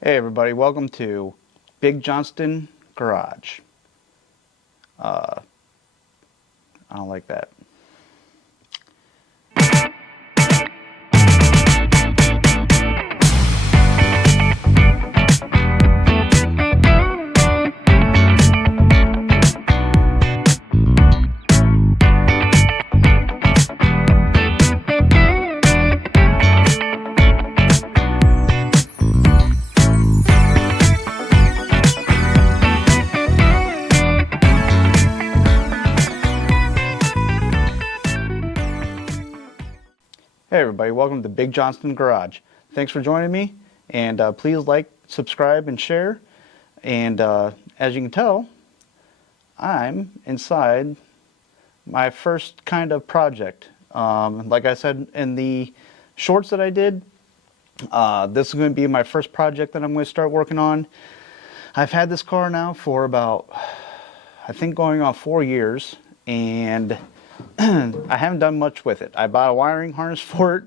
Hey everybody, welcome to Big Johnston Garage. I don't like that. Hey everybody, welcome to Big Johnston Garage. Thanks for joining me, and please like, subscribe, and share. And as you can tell, I'm inside my first kind of project. Like I said in the shorts that I did, this is going to be my first project that I'm going to start working on. I've had this car now for about, I think going on 4 years, and I haven't done much with it. I bought a wiring harness for it,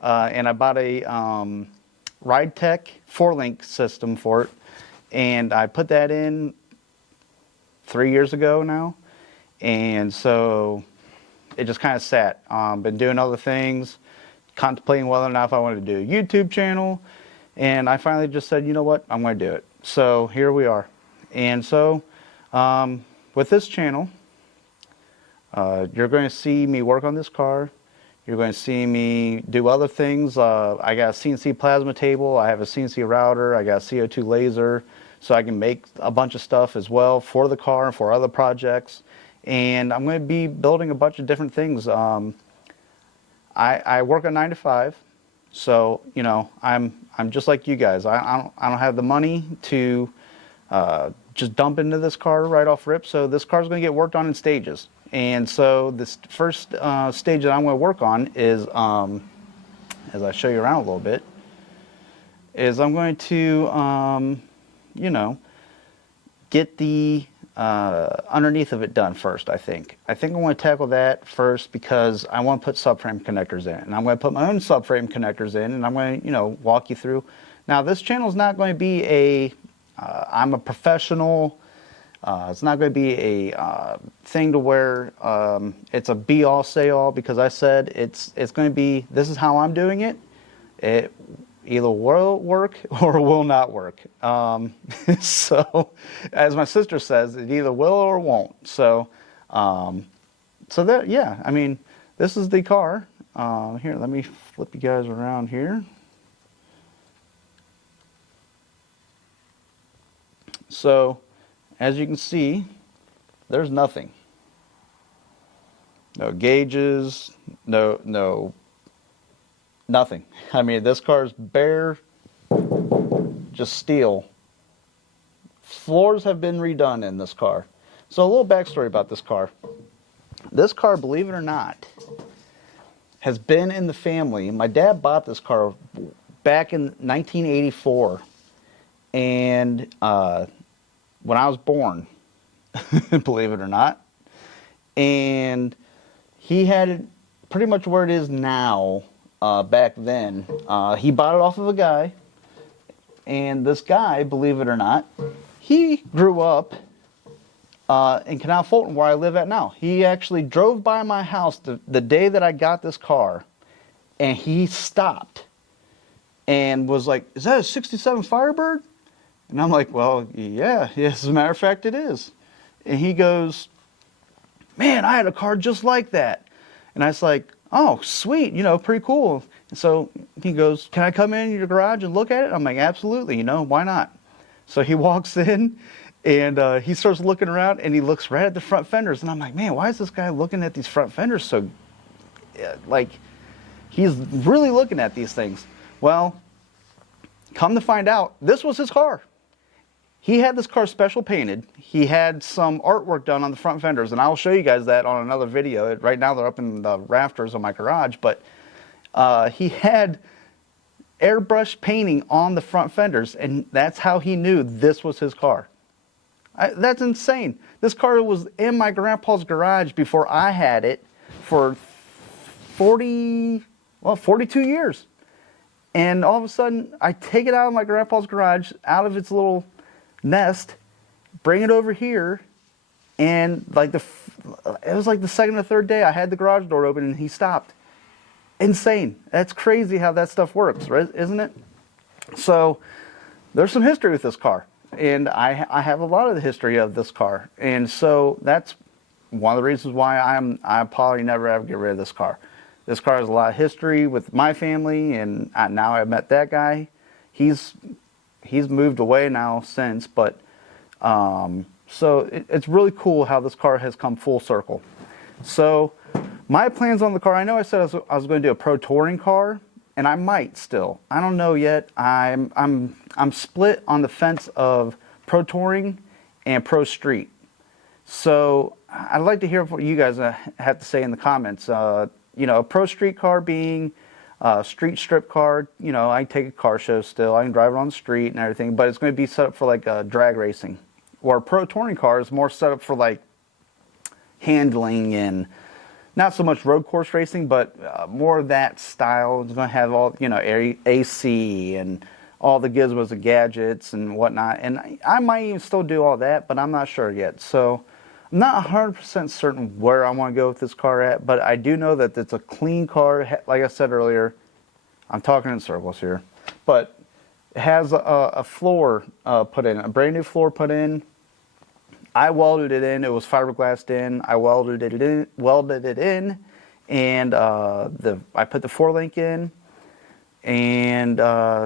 and I bought a Ride Tech 4-link system for it, and I put that in 3 years ago now, and so it just kind of sat. Been doing other things, contemplating whether or not if I wanted to do a YouTube channel, and I finally just said, you know what, I'm going to do it. So here we are. And so with this channel, you're going to see me work on this car. You're going to see me do other things. I got a CNC plasma table. I have a CNC router. I got a CO2 laser. So I can make a bunch of stuff as well for the car and for other projects. And I'm going to be building a bunch of different things. I work a 9 to 5. So, you know, I'm just like you guys. I don't have the money to just dump into this car right off rip. So this car's going to get worked on in stages. And so this first stage that I'm going to work on is, as I show you around a little bit, is I'm going to, you know, get the underneath of it done first, I think. I want to tackle that first because I want to put subframe connectors in. And I'm going to put my own subframe connectors in, and I'm going to, you know, walk you through. Now, this channel is not going to be a, I'm a professional. It's not going to be a thing to where it's a be-all, say-all, because I said it's going to be, this is how I'm doing it. It either will work or will not work. So, as my sister says, it either will or won't. So, so that, yeah, I mean, this is the car. Here, let me flip you guys around here. So, as you can see, there's nothing. No gauges, nothing. I mean, this car's bare, just steel. Floors have been redone in this car. So a little backstory about this car. This car, believe it or not, has been in the family. My dad bought this car back in 1984. And when I was born, believe it or not. And he had it pretty much where it is now back then. He bought it off of a guy. And this guy, believe it or not, he grew up in Canal Fulton where I live at now. He actually drove by my house the day that I got this car. And he stopped and was like, "Is that a 67 Firebird?" And I'm like, well, yeah, as a matter of fact, it is. And he goes, "Man, I had a car just like that." And I was like, "Oh, sweet, you know, pretty cool." And so he goes, "Can I come in your garage and look at it?" I'm like, "Absolutely, you know, why not?" So he walks in, and he starts looking around, and he looks right at the front fenders. And I'm like, man, why is this guy looking at these front fenders so, like, he's really looking at these things. Well, come to find out, this was his car. He had this car special painted. He had some artwork done on the front fenders, and I'll show you guys that on another video. Right now they're up in the rafters of my garage, but he had airbrush painting on the front fenders, and that's how he knew this was his car. That's insane. This car was in my grandpa's garage before I had it for 42 years. And all of a sudden, I take it out of my grandpa's garage, out of its little nest, bring it over here, and like it was like the second or third day I had the garage door open and he stopped. Insane. That's crazy how that stuff works, right? Isn't it? So there's some history with this car, and I have a lot of the history of this car, and so that's one of the reasons why I probably never ever get rid of this car. This car has a lot of history with my family, and now I've met that guy. He's moved away now since, but so it's really cool how this car has come full circle. So my plans on the car, I know I said I was going to do a pro touring car, and I might still. I don't know yet. I'm split on the fence of pro touring and pro street. So I'd like to hear what you guys have to say in the comments. You know, a pro street car being a street strip car. You know, I can take a car show still. I can drive it on the street and everything, but it's going to be set up for like drag racing. Or a pro touring car is more set up for like handling and not so much road course racing, but more of that style. It's going to have all, you know, AC and all the gizmos and gadgets and whatnot. And I might even still do all that, but I'm not sure yet. So I'm not 100% certain where I want to go with this car at, but I do know that it's a clean car. Like I said earlier, I'm talking in circles here, but it has a floor put in, a brand new floor put in. I welded it in. It was fiberglassed in. I welded it in, and I put the 4-link in, and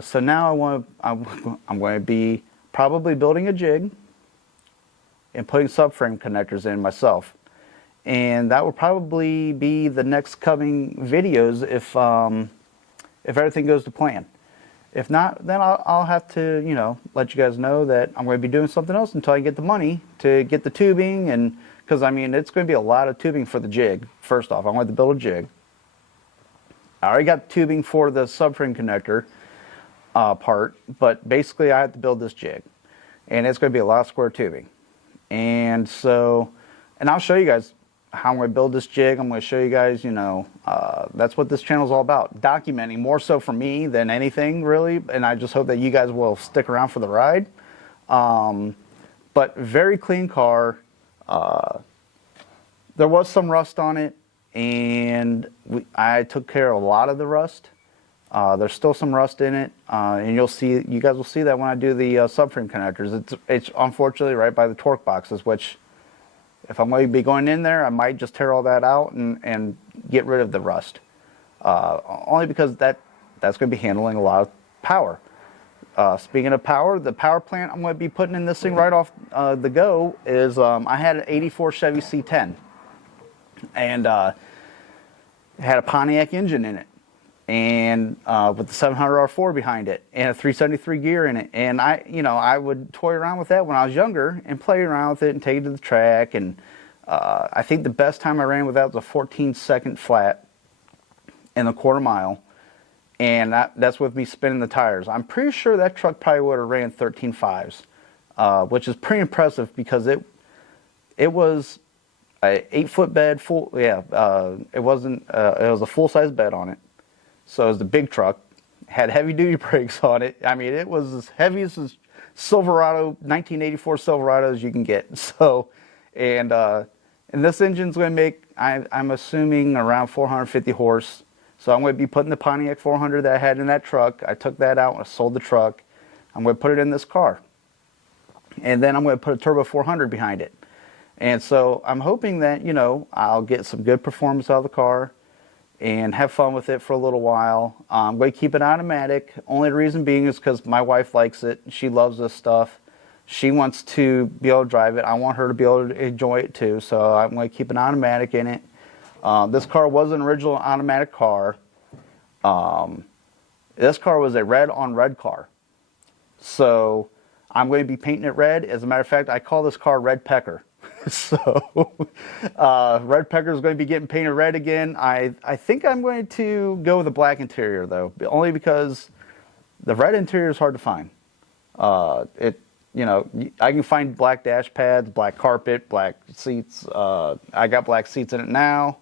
so now I'm going to be probably building a jig and putting subframe connectors in myself, and that will probably be the next coming videos if everything goes to plan. If not, then I'll have to, you know, let you guys know that I'm going to be doing something else until I get the money to get the tubing, and because I mean it's going to be a lot of tubing for the jig. First off, I want to build a jig. I already got tubing for the subframe connector part, but basically I have to build this jig, and it's going to be a lot of square tubing. And so, and I'll show you guys how I'm going to build this jig. I'm going to show you guys, you know, that's what this channel is all about. Documenting, more so for me than anything, really. And I just hope that you guys will stick around for the ride. But very clean car. There was some rust on it, and I took care of a lot of the rust. There's still some rust in it, and you guys will see that when I do the subframe connectors. It's unfortunately right by the torque boxes, which if I'm going to be going in there, I might just tear all that out and get rid of the rust. Only because that's going to be handling a lot of power. Speaking of power, the power plant I'm going to be putting in this thing right off the go is I had an 84 Chevy C10, and it had a Pontiac engine in it, and with the 700 R4 behind it, and a 373 gear in it. And I would toy around with that when I was younger and play around with it and take it to the track. And I think the best time I ran with that was a 14-second flat in a quarter mile, and that's with me spinning the tires. I'm pretty sure that truck probably would have ran 13.5s, which is pretty impressive because it was a 8-foot bed full. Yeah, it wasn't. It was a full-size bed on it. So it was the big truck, had heavy-duty brakes on it. I mean, it was as heavy as a Silverado, 1984 Silverado as you can get. So, and this engine's going to make, I'm assuming, around 450 horse. So I'm going to be putting the Pontiac 400 that I had in that truck. I took that out and I sold the truck. I'm going to put it in this car. And then I'm going to put a Turbo 400 behind it. And so I'm hoping that, you know, I'll get some good performance out of the car and have fun with it for a little while. I'm going to keep it automatic. Only reason being is because my wife likes it. She loves this stuff. She wants to be able to drive it. I want her to be able to enjoy it too. So I'm going to keep an automatic in it. This car was an original automatic car. This car was a red on red car. So I'm going to be painting it red. As a matter of fact, I call this car Red Pecker. So Red Pecker is going to be getting painted red again. I think I'm going to go with a black interior though, only because the red interior is hard to find. You know, I can find black dash pads, black carpet, black seats. I got black seats in it now.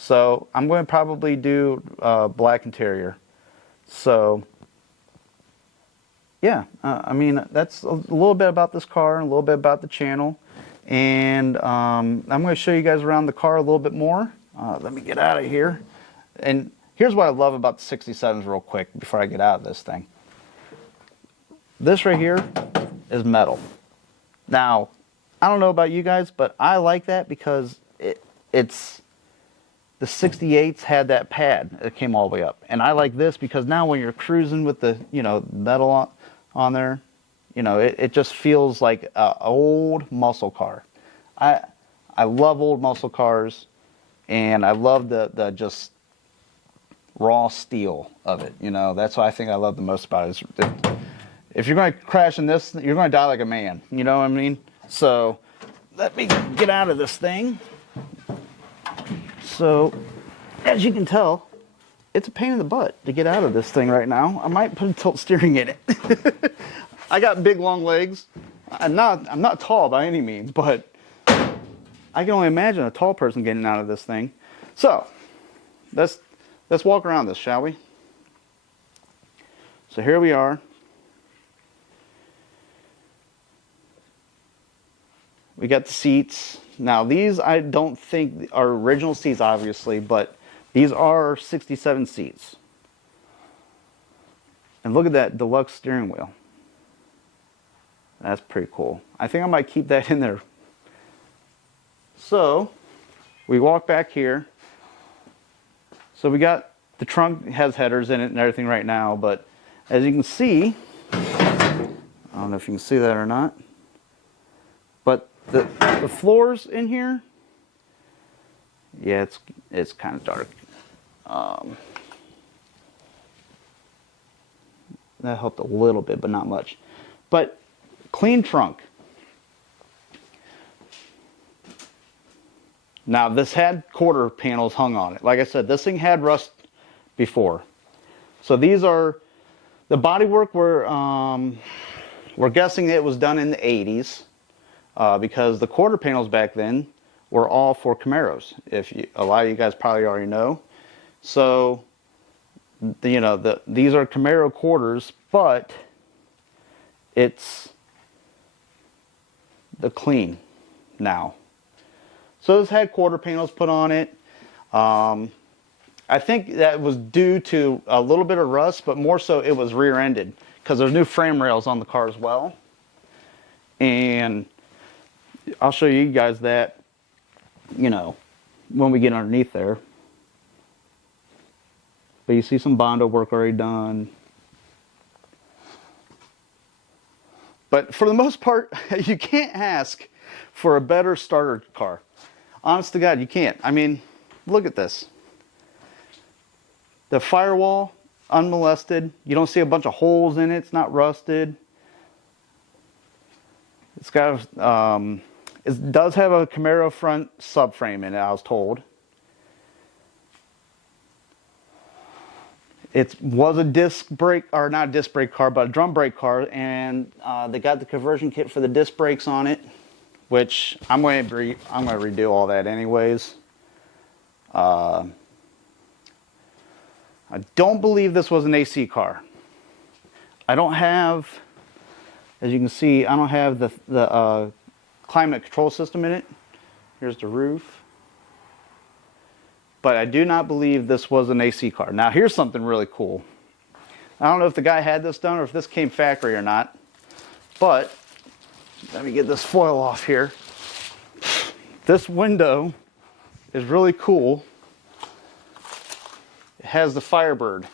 So I'm going to probably do black interior. So yeah, I mean, that's a little bit about this car and a little bit about the channel. And I'm going to show you guys around the car a little bit more. Let me get out of here. And here's what I love about the 67s real quick before I get out of this thing. This right here is metal. Now, I don't know about you guys, but I like that because it's the 68s had that pad that came all the way up. And I like this because now when you're cruising with the, you know, metal on there, you know, it just feels like an old muscle car. I love old muscle cars, and I love the just raw steel of it. You know, that's what I think I love the most about it. If you're going to crash in this, you're going to die like a man. You know what I mean? So let me get out of this thing. So as you can tell, it's a pain in the butt to get out of this thing right now. I might put a tilt steering in it. I got big long legs. I'm not tall by any means, but I can only imagine a tall person getting out of this thing. So let's walk around this, shall we? So here we are. We got the seats. Now these I don't think are original seats, obviously, but these are 67 seats. And look at that deluxe steering wheel. That's pretty cool. I think I might keep that in there. So we walk back here. So we got the trunk has headers in it and everything right now, but as you can see, I don't know if you can see that or not, but the floors in here, yeah, it's kind of dark. That helped a little bit, but not much. But clean trunk. Now this had quarter panels hung on it. Like I said, this thing had rust before. So these are the bodywork. We're guessing it was done in the 80s because the quarter panels back then were all for Camaros. A lot of you guys probably already know. So you know these are Camaro quarters, but it's the clean now. So this had quarter panels put on it. I think that was due to a little bit of rust, but more so it was rear-ended because there's new frame rails on the car as well. And I'll show you guys that, you know, when we get underneath there. But you see some Bondo work already done. But for the most part, you can't ask for a better starter car. Honest to God, you can't. I mean, look at this. The firewall, unmolested. You don't see a bunch of holes in it. It's not rusted. It's got, it does have a Camaro front subframe in it, I was told. It was a disc brake, or not a disc brake car, but a drum brake car, and they got the conversion kit for the disc brakes on it, which I'm going to redo all that anyways. I don't believe this was an AC car. I don't have, as you can see, I don't have the climate control system in it. Here's the roof. But I do not believe this was an AC car. Now here's something really cool. I don't know if the guy had this done or if this came factory or not. But let me get this foil off here. This window is really cool. It has the Firebird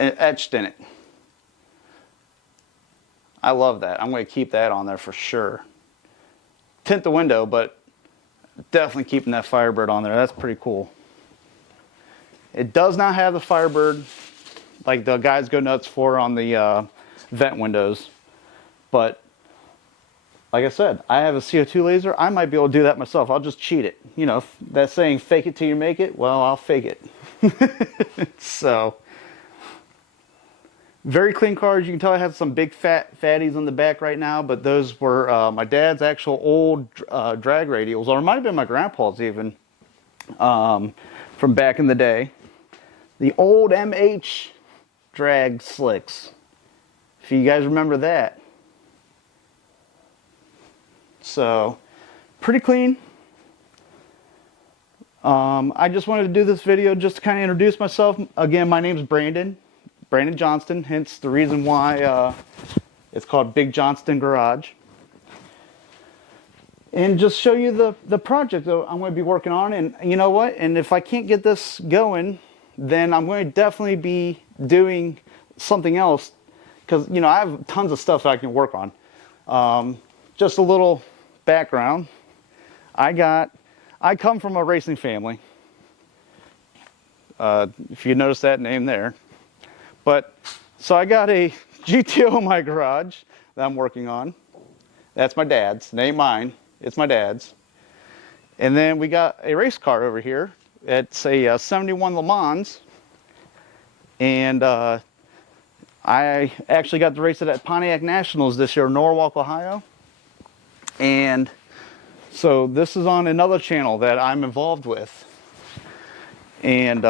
etched in it. I love that. I'm going to keep that on there for sure. Tint the window, but definitely keeping that Firebird on there. That's pretty cool. It does not have the Firebird like the guys go nuts for on the vent windows. But like I said, I have a CO2 laser. I might be able to do that myself. I'll just cheat it. You know, that saying, fake it till you make it. Well, I'll fake it. So, Very clean cars. You can tell I have some big fatties on the back right now, but those were my dad's actual old drag radials, or it might have been my grandpa's even, from back in the day. The old MH drag slicks, if you guys remember that. So, pretty clean. I just wanted to do this video just to kind of introduce myself. Again, my name's Brandon Johnston, hence the reason why it's called Big Johnston Garage. And just show you the project that I'm going to be working on. And you know what? And if I can't get this going, then I'm going to definitely be doing something else, because you know I have tons of stuff that I can work on. Just a little background. I come from a racing family. If you notice that name there. But so I got a GTO in my garage that I'm working on. That's my dad's. It ain't mine. It's my dad's. And then we got a race car over here. It's a 71 Le Mans. And I actually got to race it at Pontiac Nationals this year in Norwalk, Ohio. And so this is on another channel that I'm involved with. And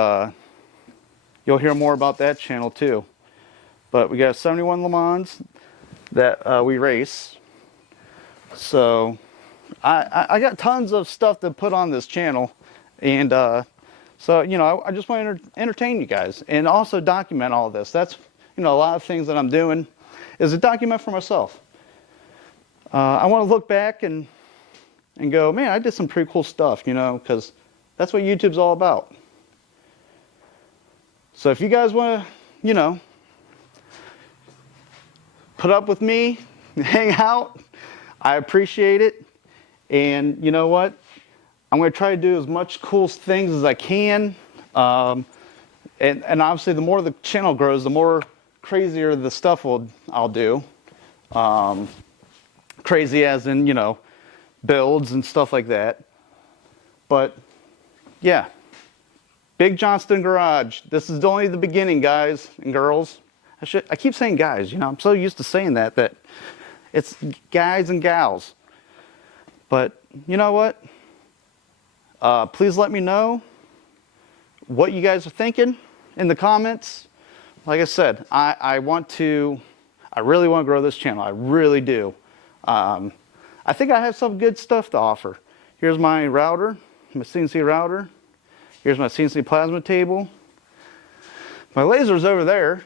you'll hear more about that channel too. But we got 71 Le Mans that we race. So I got tons of stuff to put on this channel. And so, you know, I just want to entertain you guys and also document all of this. That's, you know, a lot of things that I'm doing is to document for myself. I want to look back and go, man, I did some pretty cool stuff, you know, because that's what YouTube's all about. So if you guys want to, you know, put up with me, hang out, I appreciate it. And you know what? I'm going to try to do as much cool things as I can. And obviously the more the channel grows, the more crazier the stuff I'll do. Crazy as in, you know, builds and stuff like that. But yeah, Big Johnston Garage. This is only the beginning, guys and girls. I keep saying guys, you know, I'm so used to saying that it's guys and gals. But you know what? Please let me know what you guys are thinking in the comments. Like I said, I really want to grow this channel. I really do. I think I have some good stuff to offer. Here's my router, my CNC router. Here's my CNC plasma table. My laser's over there.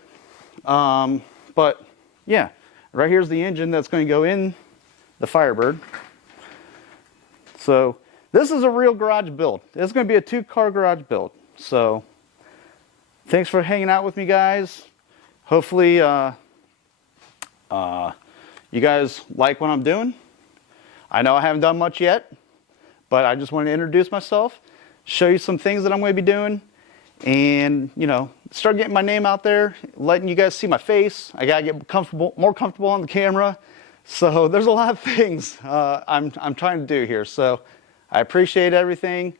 But yeah, right here's the engine that's going to go in the Firebird. So this is a real garage build. It's going to be a 2-car garage build. So thanks for hanging out with me, guys. Hopefully you guys like what I'm doing. I know I haven't done much yet, but I just wanted to introduce myself, show you some things that I'm going to be doing, and, you know, start getting my name out there, letting you guys see my face. I got to get more comfortable on the camera. So there's a lot of things I'm trying to do here. So I appreciate everything.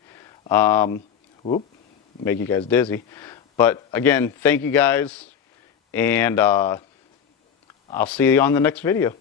Make you guys dizzy. But again, thank you guys, and I'll see you on the next video.